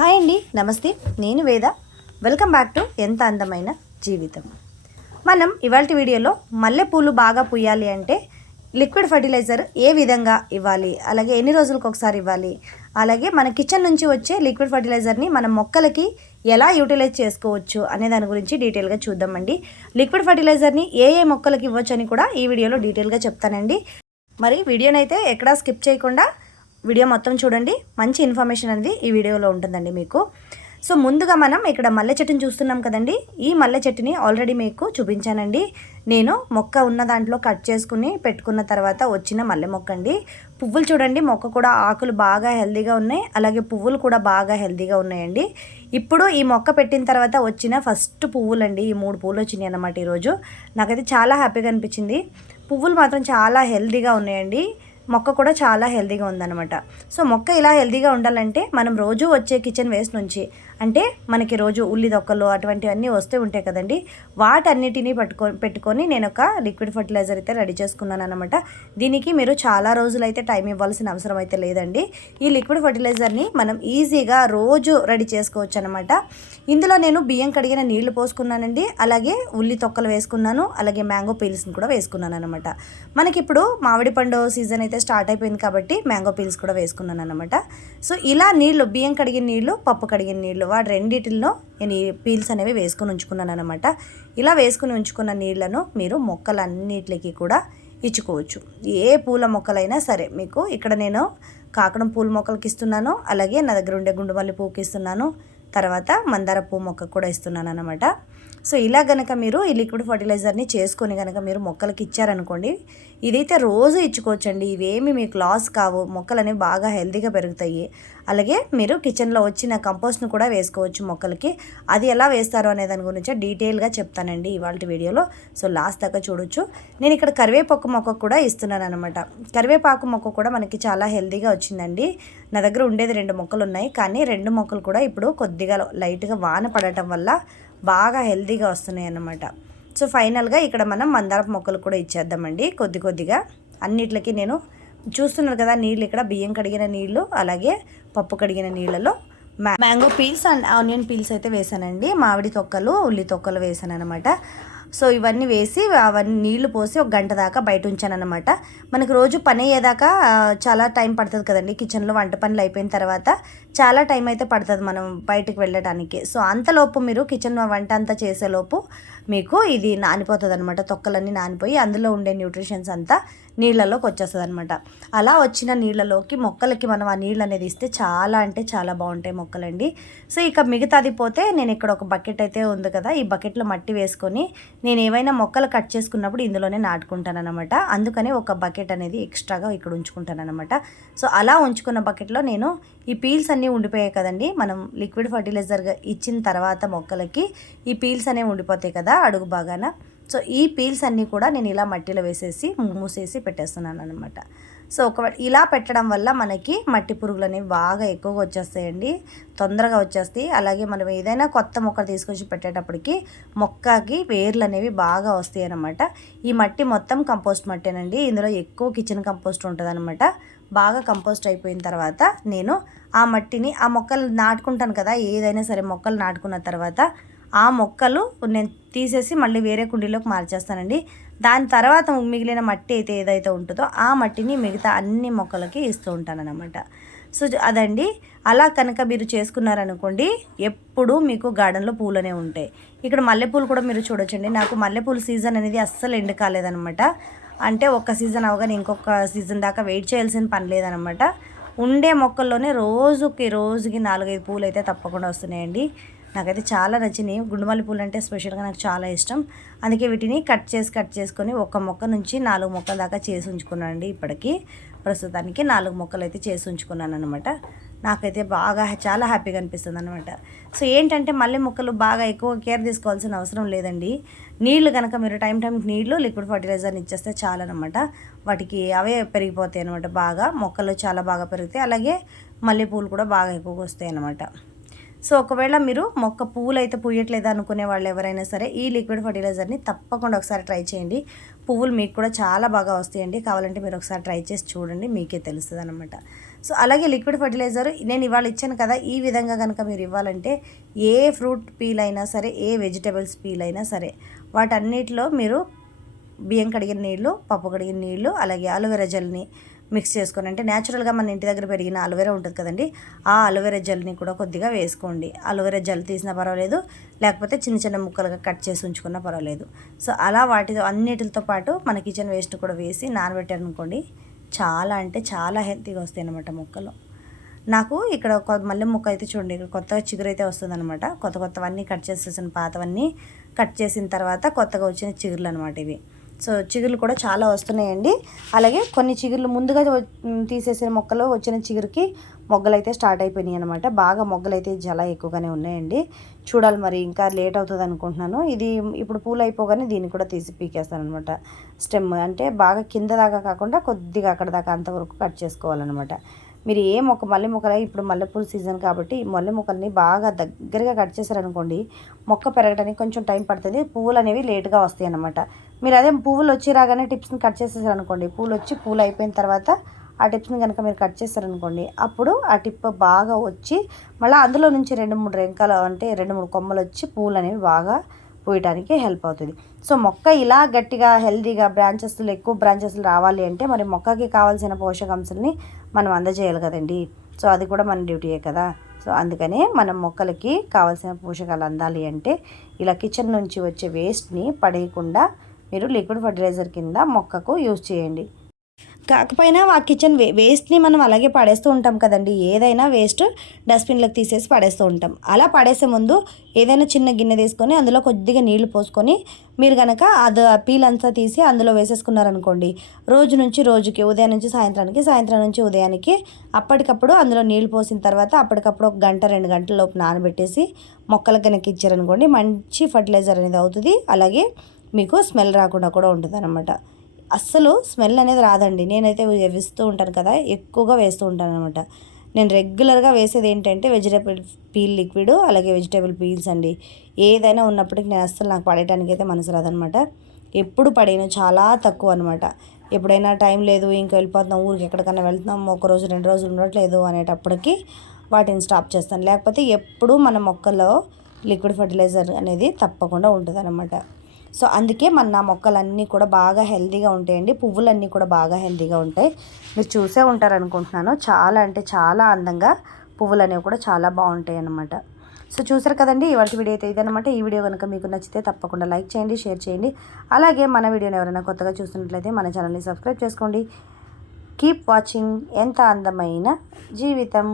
Hi అండి నమస్తే. నేను వేద. వెల్కమ్ బ్యాక్ టు ఎంత అందమైన జీవితం. మనం ఇవాళ వీడియోలో మల్లెపూలు బాగా పుయ్యాలి అంటే లిక్విడ్ ఫర్టిలైజర్ ఏ విధంగా ఇవ్వాలి? అలాగే ఎన్ని రోజులకు ఒకసారి ఇవ్వాలి? అలాగే మన కిచెన్ నుంచి వచ్చే లిక్విడ్ ఫర్టిలైజర్ని మన మొక్కలకి ఎలా యూటిలైజ్ చేసుకోవచ్చు అనే దాని గురించి డీటెయిల్గా చూద్దామండి. లిక్విడ్ ఫర్టిలైజర్ని ఏ ఏ మొక్కలకి ఇవ్వచ్చు అని కూడా ఈ వీడియోలో డీటెయిల్గా చెప్తానండి. మరి వీడియోనైతే ఎక్కడా స్కిప్ చేయకుండా వీడియో మొత్తం చూడండి. మంచి ఇన్ఫర్మేషన్ అనేది ఈ వీడియోలో ఉంటుందండి మీకు. సో ముందుగా మనం ఇక్కడ మల్లె చెట్టుని చూస్తున్నాం కదండి. ఈ మల్లె చెట్టుని ఆల్రెడీ మీకు చూపించానండి. నేను మొక్క ఉన్న దాంట్లో కట్ చేసుకుని పెట్టుకున్న తర్వాత వచ్చిన మల్లె మొక్క అండి. పువ్వులు చూడండి మొక్క కూడా ఆకులు బాగా హెల్దీగా ఉన్నాయి. అలాగే పువ్వులు కూడా బాగా హెల్దీగా ఉన్నాయండి. ఇప్పుడు ఈ మొక్క పెట్టిన తర్వాత వచ్చిన ఫస్ట్ పువ్వులండి. ఈ మూడు పువ్వులు వచ్చినాయి అన్నమాట ఈరోజు. నాకైతే చాలా హ్యాపీగా అనిపించింది. పువ్వులు మాత్రం చాలా హెల్దీగా ఉన్నాయండి. మొక్క కూడా చాలా హెల్దీగా ఉందన్నమాట. సో మొక్క ఇలా హెల్దీగా ఉండాలంటే మనం రోజు వచ్చే కిచెన్ వేస్ట్ నుంచి అంటే మనకి రోజు ఉల్లిదొక్కలు అటువంటివన్నీ వస్తూ ఉంటాయి కదండి. వాటన్నిటిని పట్టుకో పెట్టుకొని నేను ఒక లిక్విడ్ ఫర్టిలైజర్ అయితే రెడీ చేసుకున్నాను అనమాట దీనికి మీరు చాలా రోజులు అయితే టైం ఇవ్వాల్సిన అవసరం అయితే లేదండి. ఈ లిక్విడ్ ఫర్టిలైజర్ని మనం ఈజీగా రోజు రెడీ చేసుకోవచ్చు అనమాట ఇందులో నేను బియ్యం కడిగిన నీళ్ళు పోసుకున్నానండి. అలాగే ఉల్లి తొక్కలు వేసుకున్నాను. అలాగే మ్యాంగో పీల్స్ని కూడా వేసుకున్నాను అనమాట మనకిప్పుడు మామిడి పండు సీజన్ అయితే స్టార్ట్ అయిపోయింది కాబట్టి మ్యాంగో పీల్స్ కూడా వేసుకున్నాను అనమాట సో ఇలా నీళ్ళు బియ్యం కడిగిన నీళ్ళు పప్పు కడిగిన నీళ్ళు వాటి రెండిటిల్లో నేను ఈ పీల్స్ అనేవి వేసుకుని ఉంచుకున్నాను అనమాట ఇలా వేసుకుని ఉంచుకున్న నీళ్ళను మీరు మొక్కలన్నిటికి కూడా ఇచ్చుకోవచ్చు. ఏ పూల మొక్కలైనా సరే మీకు ఇక్కడ నేను కాకడం పూల మొక్కలకి ఇస్తున్నాను అలాగే నా దగ్గర ఉండే గుండుమల్లి పువ్వుకి ఇస్తున్నాను తర్వాత మందార పువ్వు మొక్క కూడా ఇస్తున్నాను అనమాట సో ఇలా గనక మీరు ఈ లిక్విడ్ ఫర్టిలైజర్ని చేసుకొని కనుక మీరు మొక్కలకి ఇచ్చారనుకోండి ఇదైతే రోజు ఇచ్చుకోవచ్చండి. ఇవేమి మీకు లాస్ కావు మొక్కలు అనేవి బాగా హెల్తీగా పెరుగుతాయి. అలాగే మీరు కిచెన్లో వచ్చిన కంపోస్ట్ను కూడా వేసుకోవచ్చు మొక్కలకి. అది ఎలా వేస్తారు అనే దాని గురించి డీటెయిల్గా చెప్తానండి ఇవాళ వీడియోలో. సో లాస్ట్ దాకా చూడొచ్చు. నేను ఇక్కడ కరివేపాకు మొక్క కూడా ఇస్తున్నాను అనమాట కరివేపాకు మొక్క కూడా మనకి చాలా హెల్తీగా వచ్చిందండి. నా దగ్గర ఉండేది రెండు మొక్కలు ఉన్నాయి. కానీ రెండు మొక్కలు కూడా ఇప్పుడు కొద్దిగా లైట్గా వాన పడటం వల్ల బాగా హెల్తీగా వస్తున్నాయి అన్నమాట. సో ఫైనల్గా ఇక్కడ మనం మందారపు మొక్కలు కూడా ఇచ్చేద్దామండి. కొద్ది కొద్దిగా. అన్నిట్లకి నేను చూస్తున్నారు కదా నీళ్ళు ఇక్కడ. బియ్యం కడిగిన నీళ్ళు అలాగే పప్పు కడిగిన నీళ్ళలో mango peels and onion peels అయితే వేసానండి. మామిడి తొక్కలు ఉల్లి తొక్కలు వేసాను అనమాట సో ఇవన్నీ వేసి అవన్నీ నీళ్ళు పోసి ఒక గంట దాకా బయట ఉంచాను అనమాట మనకు రోజు పని అయ్యేదాకా చాలా టైం పడుతుంది కదండి. కిచెన్లో వంట పనులు అయిపోయిన తర్వాత చాలా టైం అయితే పడుతుంది మనం బయటకు వెళ్ళడానికి. సో అంతలోపు మీరు కిచెన్ వంట అంతా చేసేలోపు మీకు ఇది నానిపోతుంది అనమాట తొక్కలన్నీ నానిపోయి అందులో ఉండే న్యూట్రిషన్స్ అంతా నీళ్ళలోకి వచ్చేస్తుంది అనమాట అలా వచ్చిన నీళ్ళలోకి మొక్కలకి మనం ఆ నీళ్ళు అనేది ఇస్తే చాలా అంటే చాలా బాగుంటాయి మొక్కలండి. సో ఇక మిగతాది పోతే నేను ఇక్కడ ఒక బకెట్ అయితే ఉంది కదా ఈ బకెట్లో మట్టి వేసుకొని నేను ఏవైనా మొక్కలు కట్ చేసుకున్నప్పుడు ఇందులోనే నాటుకుంటాను అనమాట అందుకనే ఒక బకెట్ అనేది ఎక్స్ట్రాగా ఇక్కడ ఉంచుకుంటాను అనమాట సో అలా ఉంచుకున్న బకెట్లో నేను ఈ పీల్స్ అన్నీ ఉండిపోయాయి కదండి. మనం లిక్విడ్ ఫర్టిలైజర్గా ఇచ్చిన తర్వాత మొక్కలకి ఈ పీల్స్ అనేవి ఉండిపోతాయి కదా అడుగు బాగాన సో ఈ పీల్స్ అన్నీ కూడా నేను ఇలా మట్టిలో వేసేసి మూసేసి పెట్టేస్తున్నాను అనమాట సో ఒక ఇలా పెట్టడం వల్ల మనకి మట్టి పురుగులు అనేవి బాగా ఎక్కువగా వచ్చేస్తాయండి. తొందరగా వచ్చేస్తాయి. అలాగే మనం ఏదైనా కొత్త మొక్కలు తీసుకొచ్చి పెట్టేటప్పటికి మొక్కకి వేర్లు అనేవి బాగా వస్తాయి అనమాట ఈ మట్టి మొత్తం కంపోస్ట్ మట్టేనండి. ఇందులో ఎక్కువ కిచెన్ కంపోస్ట్ ఉంటుంది బాగా కంపోస్ట్ అయిపోయిన తర్వాత నేను ఆ మట్టిని ఆ మొక్కలు నాటుకుంటాను కదా ఏదైనా సరే మొక్కలు నాటుకున్న తర్వాత ఆ మొక్కలు నేను తీసేసి మళ్ళీ వేరే కుండీలోకి మార్చేస్తానండి. దాని తర్వాత మిగిలిన మట్టి అయితే ఏదైతే ఉంటుందో ఆ మట్టిని మిగతా అన్ని మొక్కలకి ఇస్తూ ఉంటానన్నమాట. సో అదండి. అలా కనుక మీరు చేసుకున్నారనుకోండి ఎప్పుడు మీకు గార్డెన్లో పూలనే ఉంటాయి. ఇక్కడ మల్లెపూలు కూడా మీరు చూడొచ్చండి. నాకు మల్లెపూల సీజన్ అనేది అస్సలు ఎండు కాలేదనమాట అంటే ఒక్క సీజన్ అవగానే ఇంకొక సీజన్ దాకా వెయిట్ చేయాల్సిన పని లేదనమాట ఉండే మొక్కల్లోనే రోజుకి రోజుకి నాలుగైదు పూలు అయితే తప్పకుండా వస్తున్నాయండి. నాకైతే చాలా నచ్చినాయి గుండుమల్లి పూలు అంటే స్పెషల్గా నాకు చాలా ఇష్టం. అందుకే వీటిని కట్ చేసి కట్ చేసుకొని ఒక మొక్క నుంచి నాలుగు మొక్కల దాకా చేసి ఉంచుకున్నాను అండి ఇప్పటికీ. ప్రస్తుతానికి నాలుగు మొక్కలు అయితే చేసి ఉంచుకున్నాను అనమాట నాకైతే బాగా చాలా హ్యాపీగా అనిపిస్తుంది అనమాట సో ఏంటంటే మళ్ళీ మొక్కలు బాగా ఎక్కువ కేర్ తీసుకోవాల్సిన అవసరం లేదండి. నీళ్ళు కనుక మీరు టైం టైం నీళ్ళు లిక్విడ్ ఫర్టిలైజర్ని ఇచ్చేస్తే చాలనమాట వాటికి అవే పెరిగిపోతాయి అనమాట బాగా. మొక్కలు చాలా బాగా పెరుగుతాయి. అలాగే మల్లెపూలు కూడా బాగా ఎక్కువగా వస్తాయి అనమాట సో ఒకవేళ మీరు మొక్క పువ్వులు అయితే పూయట్లేదు అనుకునే వాళ్ళు ఎవరైనా సరే ఈ లిక్విడ్ ఫర్టిలైజర్ని తప్పకుండా ఒకసారి ట్రై చేయండి. పువ్వులు మీకు కూడా చాలా బాగా వస్తాయండి. కావాలంటే మీరు ఒకసారి ట్రై చేసి చూడండి మీకే తెలుస్తుంది అనమాట సో అలాగే లిక్విడ్ ఫర్టిలైజర్ నేను ఇవాళ ఇచ్చాను కదా ఈ విధంగా కనుక మీరు ఇవ్వాలంటే ఏ ఫ్రూట్ పీల్ అయినా సరే ఏ వెజిటబుల్స్ పీల్ అయినా సరే వాటన్నిటిలో మీరు బియ్యం కడిగిన నీళ్ళు పప్పు కడిగిన నీళ్ళు అలాగే అలోవెరా జెల్ని మిక్స్ చేసుకొని అంటే న్యాచురల్గా మన ఇంటి దగ్గర పెరిగిన అలోవెరా ఉంటుంది కదండి ఆ అలోవెరా జెల్ని కూడా కొద్దిగా వేసుకోండి. అలోవెరా జెల్ తీసినా పర్వాలేదు లేకపోతే చిన్న చిన్న ముక్కలుగా కట్ చేసి ఉంచుకున్నా పర్వాలేదు. సో అలా వాటితో అన్నిటితో పాటు మన కిచెన్ వేస్ట్ కూడా వేసి నానబెట్టారనుకోండి చాలా అంటే చాలా హెల్తీగా వస్తాయి అన్నమాట మొక్కలు. నాకు ఇక్కడ ఒక మల్లె మొక్క అయితే చూడండి ఇక్కడ కొత్తగా చిగురైతే అయితే వస్తుందన్నమాట. కొత్త కొత్తవన్నీ కట్ చేసేసిన పాతవన్నీ కట్ చేసిన తర్వాత కొత్తగా వచ్చిన చిగురులు అనమాట ఇవి. సో చిగుర్లు కూడా చాలా వస్తున్నాయండి. అలాగే కొన్ని చిగుర్లు ముందుగా తీసేసిన మొక్కలు వచ్చిన చిగురుకి మొగ్గలు అయితే స్టార్ట్ అయిపోయినాయి అనమాట బాగా మొగ్గలు అయితే చాలా ఎక్కువగానే ఉన్నాయండి. చూడాలి మరి ఇంకా లేట్ అవుతుంది అనుకుంటున్నాను. ఇది ఇప్పుడు పూలు అయిపోగానే దీన్ని కూడా తీసి పీకేస్తాను అనమాట స్టెమ్ అంటే బాగా కింద దాకా కాకుండా కొద్దిగా అక్కడ దాకా అంతవరకు కట్ చేసుకోవాలన్నమాట. మీరు ఏ మొక్క మల్లె మొక్కలు ఇప్పుడు మల్లెపూల సీజన్ కాబట్టి మల్లె మొక్కల్ని బాగా దగ్గరగా కట్ చేశారనుకోండి మొక్క పెరగడానికి కొంచెం టైం పడుతుంది పువ్వులు అనేవి లేట్గా వస్తాయి అన్నమాట. మీరు అదే పువ్వులు వచ్చి రాగానే టిప్స్ని కట్ చేసేసారనుకోండి పూలు వచ్చి పూలు అయిపోయిన తర్వాత ఆ టిప్స్ని కనుక మీరు కట్ చేస్తారనుకోండి అప్పుడు ఆ టిప్ బాగా వచ్చి మళ్ళీ అందులో నుంచి రెండు మూడు రెంకాలు అంటే రెండు మూడు కొమ్మలు వచ్చి పూలు అనేవి బాగా పూయటానికి హెల్ప్ అవుతుంది. సో మొక్క ఇలా గట్టిగా హెల్తీగా బ్రాంచెస్లు ఎక్కువ బ్రాంచెస్లు రావాలి అంటే మరి మొక్కకి కావాల్సిన పోషకాంశాలని మనం అందజేయాలి కదండి. సో అది కూడా మన డ్యూటీయే కదా. సో అందుకనే మనం మొక్కలకి కావాల్సిన పోషకాలు అందాలి అంటే ఇలా కిచెన్ నుంచి వచ్చే వేస్ట్ని పడేయకుండా మీరు లిక్విడ్ ఫర్టిలైజర్ కింద మొక్కకు యూజ్ చేయండి. కాకపోయినా ఆ కిచెన్ వే వేస్ట్ని మనం అలాగే పడేస్తూ ఉంటాం కదండి. ఏదైనా వేస్ట్ డస్ట్బిన్లోకి తీసేసి పడేస్తూ ఉంటాం. అలా పడేసే ముందు ఏదైనా చిన్న గిన్నె తీసుకొని అందులో కొద్దిగా నీళ్ళు పోసుకొని మీరు కనుక అది పీల్ అంతా తీసి అందులో వేసేసుకున్నారనుకోండి రోజు నుంచి రోజుకి ఉదయం నుంచి సాయంత్రానికి సాయంత్రం నుంచి ఉదయానికి అప్పటికప్పుడు అందులో నీళ్ళు పోసిన తర్వాత అప్పటికప్పుడు ఒక గంట రెండు గంటల లోపు నానబెట్టేసి మొక్కలకు కనుక ఇచ్చారనుకోండి మంచి ఫర్టిలైజర్ అనేది అవుతుంది. అలాగే మీకు స్మెల్ రాకుండా కూడా ఉంటుంది అనమాట అస్సలు స్మెల్ అనేది రాదండి. నేనైతే వేస్తూ ఉంటాను కదా ఎక్కువగా వేస్తూ ఉంటాను అనమాట నేను రెగ్యులర్గా వేసేది ఏంటంటే వెజిటేబుల్ పీల్ లిక్విడ్ అలాగే వెజిటేబుల్ పీల్స్ అండి. ఏదైనా ఉన్నప్పటికీ నేను అస్సలు నాకు పడేయడానికి అయితే మనసు రాదనమాట ఎప్పుడు పడేయను చాలా తక్కువ అనమాట ఎప్పుడైనా టైం లేదు ఇంకా వెళ్ళిపోతున్నాం ఊరికి ఎక్కడికైనా వెళ్తున్నాం ఒక రోజు రెండు రోజులు ఉండట్లేదు అనేటప్పటికి వాటిని స్టాప్ చేస్తాను. లేకపోతే ఎప్పుడూ మన మొక్కల్లో లిక్విడ్ ఫర్టిలైజర్ అనేది తప్పకుండా ఉంటుంది సో అందుకే మన మొక్కలన్నీ కూడా బాగా హెల్తీగా ఉంటాయండి. పువ్వులన్నీ కూడా బాగా హెల్తీగా ఉంటాయి. మీరు చూసే ఉంటారు అనుకుంటున్నాను చాలా అంటే చాలా అందంగా పువ్వులు అనేవి కూడా చాలా బాగుంటాయి అన్నమాట సో చూసారు కదండి ఇవాళ వీడియో అయితే ఇదనమాట ఈ వీడియో కనుక మీకు నచ్చితే తప్పకుండా లైక్ చేయండి షేర్ చేయండి. అలాగే మన వీడియోని ఎవరైనా కొత్తగా చూస్తున్నట్లయితే మన ఛానల్ని సబ్స్క్రైబ్ చేసుకోండి. Keep watching. ఎంత అందమైన జీవితం.